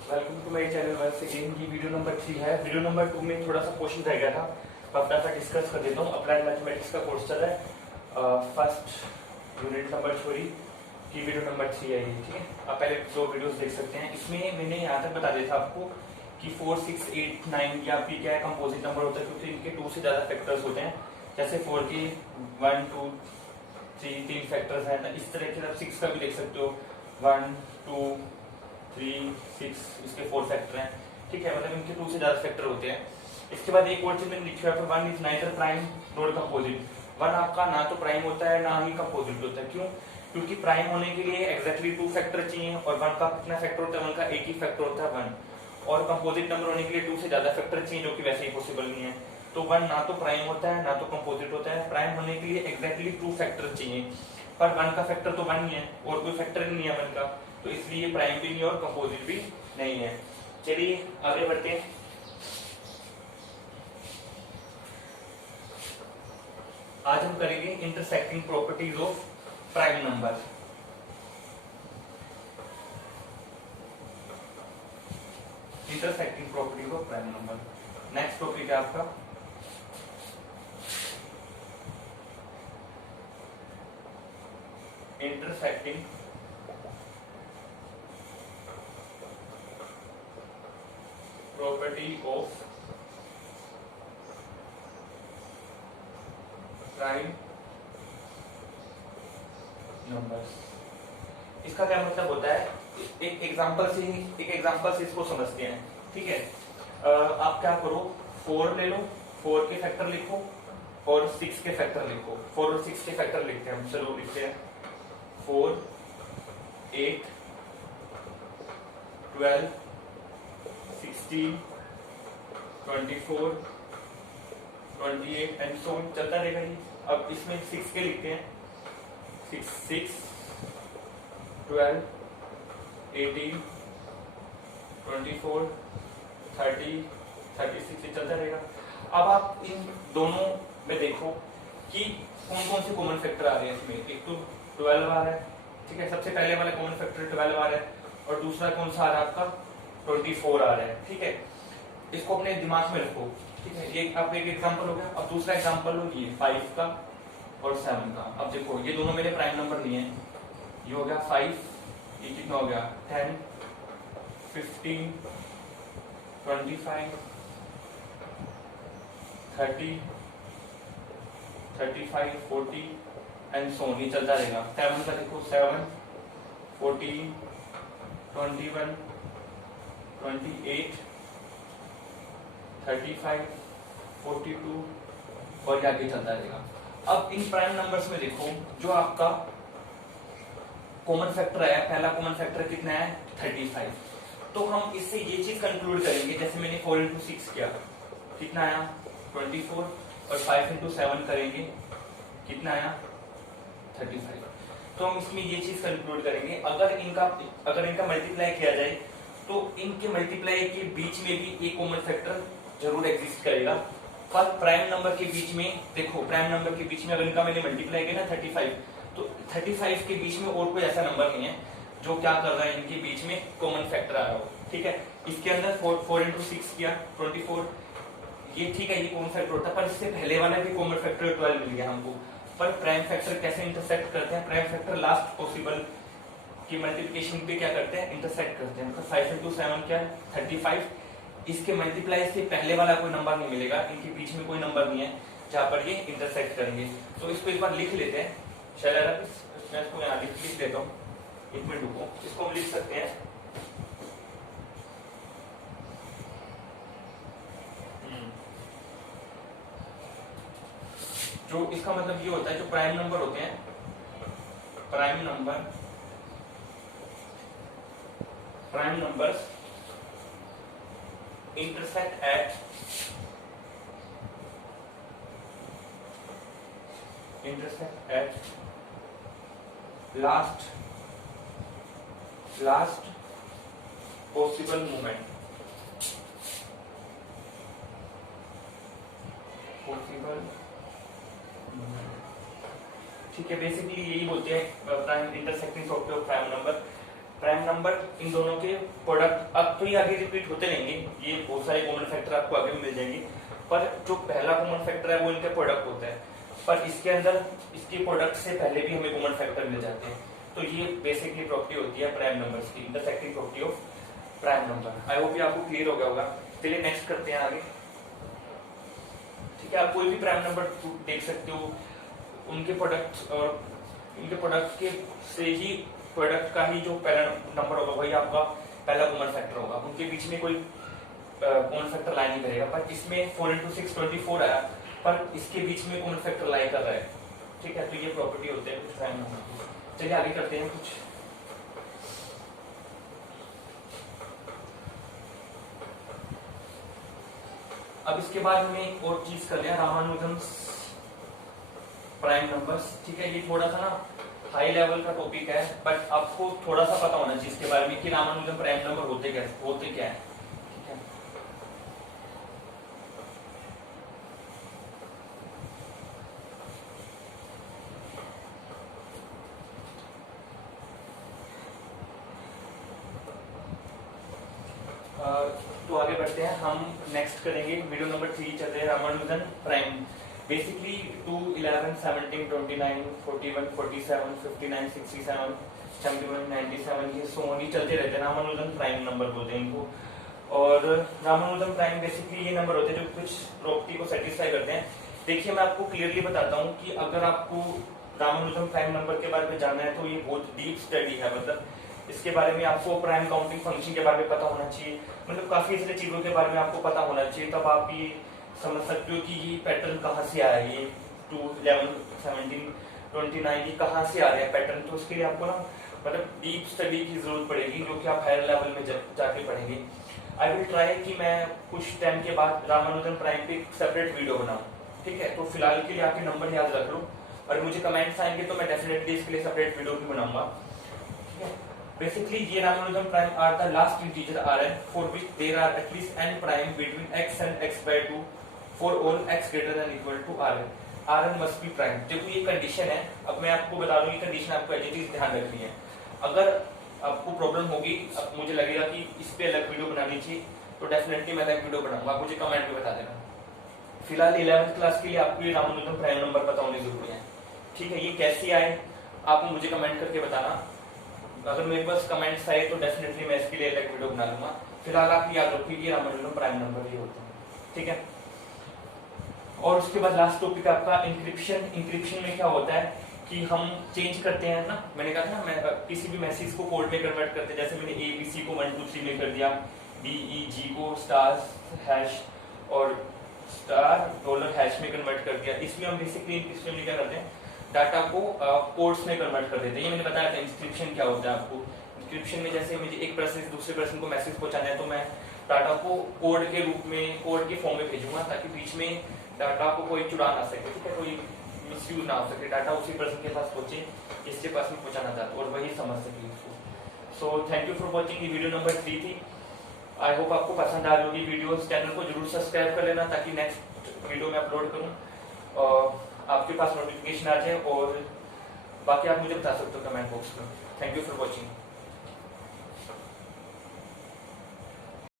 Welcome to my channel once again. ये video number 3 है। Video number 2 में थोड़ा सा क्वेश्चन रह गया था, मैं अपना सा डिस्कस कर देता हूँ। अप्लाइड मैथमेटिक्स का कोर्स चल रहा है, फर्स्ट यूनिट नंबर थ्योरी की वीडियो नंबर 3 है ये, ठीक है। आप पहले 2 वीडियोस देख सकते हैं। इसमें मैंने यहाँ तक बता दिया था आपको कि 4, 6, 8, 9 या फिर क्या है कंपोजिट नंबर होता है, क्योंकि इनके 2 से ज्यादा फैक्टर्स होते हैं। जैसे 4 के 1, 2, 3 फैक्टर्स हैं, इस तरह के आप 6 का भी देख सकते हो, 1, 2, 3, 6, इसके 4 फैक्टर हैं, ठीक है। मतलब इनके 2 से ज्यादा फैक्टर होते हैं। इसके बाद एक और चीज मैंने लिखा है, 1 is neither prime not composite. 1 आपका ना तो प्राइम होता है ना ही कंपोजिट होता है। क्यों? क्योंकि प्राइम होने के लिए एग्जैक्टली 2 फैक्टर चाहिए, और 1 का कितना फैक्टर होता है? 1 का एक ही फैक्टर होता है 1। और कंपोजिट नंबर होने के लिए 2 से ज्यादा फैक्टर चाहिए, जो कि वैसे ही पॉसिबल नहीं है। तो 1 ना तो प्राइम होता है ना तो कंपोजिट होता है। प्राइम होने के लिए एग्जैक्टली 2 फैक्टर चाहिए, पर 1 का फैक्टर तो 1 ही है और कोई फैक्टर नहीं है 1 का, तो इसलिए प्राइम भी नहीं और कंपोजिट भी नहीं है। चलिए आगे बढ़ते हैं। आज हम करेंगे intersecting properties of prime number. Intersecting properties of prime number. Next topic है आपका intersecting property of prime numbers. इसका क्या मतलब होता है? एक एग्जांपल से इसको समझते हैं, ठीक है। आप क्या करो, 4 ले लो, 4 के फैक्टर लिखो और 6 के फैक्टर लिखो। 4 और 6 के फैक्टर लिखते हैं हम, चलो लिखते हैं। 4, 8, 12, 16, 24, 28 एंड सो ऑन, चलता रहेगा ये। अब इसमें 6 के लिखते हैं, 6, 12, 18, 24, 30, 36 से चलता रहेगा। अब आप इन दोनों में देखो कि कौन कौन से कॉमन फैक्टर आ रहे हैं इसमें। एक तो 12 आ रहा है, ठीक है, सबसे पहले वाला कॉमन फैक्टर 12 आ रहा है, और दूसरा कौन सा आ रहा है आपका? 24 आ रहा है, ठीक है। इसको अपने दिमाग में रखो, ठीक है। ये आप एक एग्जांपल हो गया। अब दूसरा एग्जांपल लो, ये 5 का और 7 का। अब देखो ये दोनों मेरे प्राइम नंबर नहीं है। ये हो गया 5, ये कितना हो गया? 10, 15, 25, 30, 35, 40 एंड सो ऑन, ये चलता रहेगा। 7 का देखो, 7, 14, 21, 28, 35, 42 और आगे चलता रहेगा। अब इन प्राइम नंबर्स में देखो, जो आपका कॉमन फैक्टर है, पहला कॉमन फैक्टर कितना है? 35। तो हम इससे ये चीज कंक्लूड करेंगे, जैसे मैंने 4 इंटू 6 किया, कितना आया? 24, और 5 इंटू 7 करेंगे, कितना आया? 35। तो हम इसमें ये चीज कंक्लूड करेंगे, अगर इनका मल्टीप्लाई किया जाए तो इनके मल्टीप्लाई के बीच में भी एक कॉमन फैक्टर जरूर एग्जिस्ट करेगा। पर प्राइम नंबर के बीच में देखो, प्राइम नंबर के बीच में अगर इनका मैंने मल्टीप्लाई किया ना 35, तो 35 के बीच में और कोई ऐसा नंबर नहीं है जो क्या कर रहा है, इनके बीच में कॉमन फैक्टर आ रहा हो, ठीक है। इसके अंदर 4 इंटू 6 किया, 24, ये ठीक है, ये कॉमन फैक्टर होता है, पर इससे पहले वाला भी कॉमन फैक्टर 12 मिल गया हमको। पर प्राइम फैक्टर कैसे इंटरसेक्ट करते हैं? प्राइम फैक्टर लास्ट पॉसिबल की मल्टीप्लिकेशन पे क्या करते हैं? इंटरसेक्ट करते हैं। मतलब 5 इंटू 7 क्या है? 35। इसके मल्टीप्लाई से पहले वाला कोई नंबर नहीं मिलेगा, इनके बीच में कोई नंबर नहीं है जहां पर ये इंटरसेक्ट करेंगे। तो इसको एक बार लिख लेते हैं। चलो मैं इसको यहाँ लिख लेता हूँ, 1 मिनट रुको। इसको हम लिख सकते हैं, जो इसका मतलब ये होता है, जो प्राइम नंबर होते हैं, prime numbers intersect at last possible moment, ठीक है। बेसिकली यही बोलते हैं prime intersecting property of prime number. Prime number in दोनों के प्रोडक्ट, अब तो ये आगे रिपीट होते रहेंगे, ये बहुत सारे कॉमन फैक्टर आपको आगे भी मिल जाएंगे, पर जो पहला कॉमन फैक्टर है वो इनके प्रोडक्ट होता है, पर इसके अंदर इसके प्रोडक्ट से पहले भी हमें कॉमन फैक्टर मिल जाते हैं। तो ये बेसिकली प्रॉपर्टी होती है प्राइम नंबर्स की, intersecting property of prime number. I hope ये आपको क्लियर हो गया होगा। चलिए नेक्स्ट करते हैं आगे। ठीक है, आप कोई भी प्राइम नंबर देख सकते हो, उनके प्रोडक्ट और उनके प्रोडक्ट के से ही प्रोडक्ट का ही जो पहला नंबर होगा वही आपका पहला कॉमन फैक्टर होगा। उनके बीच में कोई कॉमन फैक्टर लाई नहीं करेगा, पर इसमें 4 × 6 24 आया, पर इसके बीच में कॉमन फैक्टर लाई कर रहा है। ठीक है, तो ये प्रॉपर्टी होते हैं कुछ प्राइम नंबर की। चलिए आगे करते हैं कुछ। अब इसके बाद हमें एक और चीज कर लिया, रामानुजन प्राइम नंबर्स। ठीक है, ये थोड़ा सा ना हाई लेवल का टॉपिक है, बट आपको थोड़ा सा पता होना चाहिए इसके बारे में कि रामानुजन प्राइम नंबर होते क्या है। ठीक है, तो आगे बढ़ते हैं, हम नेक्स्ट करेंगे वीडियो नंबर 3 चल रहे हैं रामानुजन प्राइम। बेसिकली 2, 11, 17, 29, 41, 47, 59, 67, 71, 97 ये सोनी चलते रहते हैं। रामानुजन प्राइम नंबर बोलते हैं इनको। और रामानुजन प्राइम बेसिकली ये नंबर होते हैं जो कुछ प्रॉपर्टी को सेटिस्फाई करते हैं। देखिए, मैं आपको क्लियरली बताता हूँ कि अगर आपको रामानुजन प्राइम नंबर के बारे में जानना है तो ये बहुत डीप स्टडी है। मतलब इसके बारे में आपको प्राइम काउंटिंग फंक्शन के बारे में पता होना चाहिए, मतलब काफी सारी चीजों के बारे में आपको पता होना चाहिए, तब आप ये समझ सकते हो कि ये पैटर्न कहाँ से आया है, ये 2, 11, 17, 29 ये कहाँ से आ रहे हैं पैटर्न। तो उसके लिए आपको ना मतलब डीप स्टडी की जरूरत पड़ेगी, जो कि आप हायर लेवल में जाके पढ़ेंगे। आई विल ट्राई कि मैं कुछ टाइम के बाद रामानुजन प्राइम पे सेपरेट वीडियो बनाऊं। ठीक है, तो फिलहाल के लिए आपके नंबर याद रख लो, और मुझे कमेंट्स आएंगे तो मैं डेफिनेटली इसके लिए सेपरेट वीडियो भी बनाऊंगा। ठीक है, basically ये Ramanujan prime are the last integer Rn for which there are at least n prime between x and x/2 for all x greater than equal to Rn. Rn must be prime। देखो ये condition है, अब मैं आपको बता दूं ये condition आपको एज इट इज ध्यान रखनी है। अगर आपको प्रॉब्लम होगी, अब मुझे लगेगा कि इस पे अलग वीडियो बनानी चाहिए, तो डेफिनेटली मैं अलग वीडियो बनाऊंगा, आप मुझे कमेंट में बता देना। फिलहाल 11th क्लास के लिए आपको ये रामानुजन प्राइम नंबर पता होने जरूरी है। ठीक है, ये कैसे आए आप मुझे कमेंट करके बताना। अगर मेरे पास कमेंट्स आए तो डेफिनेटली मैं इसके लिए अलग वीडियो बना लूंगा। फिलहाल आप याद रखिए कि रामानुजन प्राइम नंबर ये होते हैं। ठीक है, और उसके बाद लास्ट टॉपिक आपका इंक्रिप्शन। इंक्रिप्शन में क्या होता है कि हम चेंज करते हैं ना, मैंने कहा था ना, मैं किसी भी मैसेज को कोड में कन्वर्ट करते हैं। जैसे मैंने ABC को 1 2 3 में कर दिया, DEG को स्टार हैश और स्टार $# में कन्वर्ट कर दिया। इसमें हम बेसिकली इंक्रिप्शन में क्या करते हैं, डाटा को कोड्स में कन्वर्ट कर देते हैं। ये मैंने बताया था इंक्रिप्शन क्या होता है आपको। इंक्रिप्शन में जैसे मुझे एक पर्सन से दूसरे पर्सन को मैसेज पहुंचाना है, तो मैं डाटा को कोड के रूप में, कोड के फॉर्म में भेजूंगा, ताकि बीच में डाटा को कोई चुरा ना सके। ठीक है, कोई मिसयूज ना हो सके, डाटा उसी पर्सन के पास पहुंचे जिसके पास में पहुंचाना चाहता है, और वही समझ सके उसको। So thank you for watching. ये वीडियो नंबर 3 थी। आई होप आपको पसंद आ रही होगी वीडियोस। चैनल को जरूर सब्सक्राइब कर लेना, ताकि नेक्स्ट वीडियो में अपलोड करूँ और आपके पास नोटिफिकेशन आ जाए, और बाकी आप मुझे बता सकते हो कमेंट बॉक्स में। Thank you for watching.